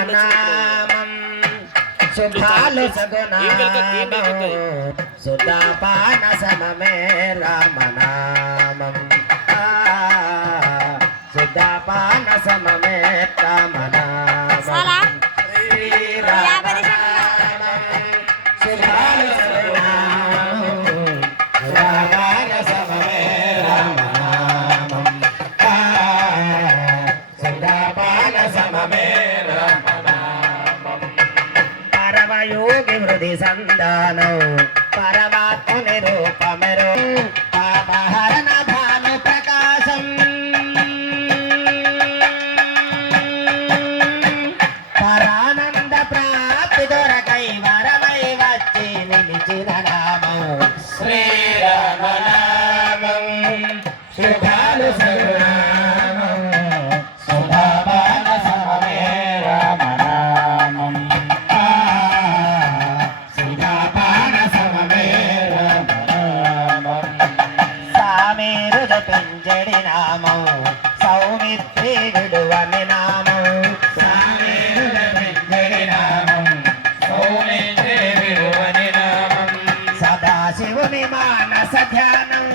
రామనామం శుభాలు సగుణాలు సుధాపాన సమమే రామనామం సుధాపాన సమమే రామనామం శుభాలు సుధాపాన సమమే రామనామం సుధాపాన సమమే పరమయోగి హృది సంధానం పరమాత్ముని రూపమెరు పాపహరణ భాను ప్రకాశం పరానంద ప్రాప్తి దొరకై వరమై వచ్చి నిలిచిన నామం శ్రీరామనామం శుభాలు సగుణామం సుధాపాన సమమే రామనామం సుధాపాన సమమే రామనామం సామీరుద పింజడి నామం సౌమిత్రి విడువని నామం సామీరుద పింజడి నామం సౌమిత్రి విడువని నామం సదాశివుని మానస ధ్యానం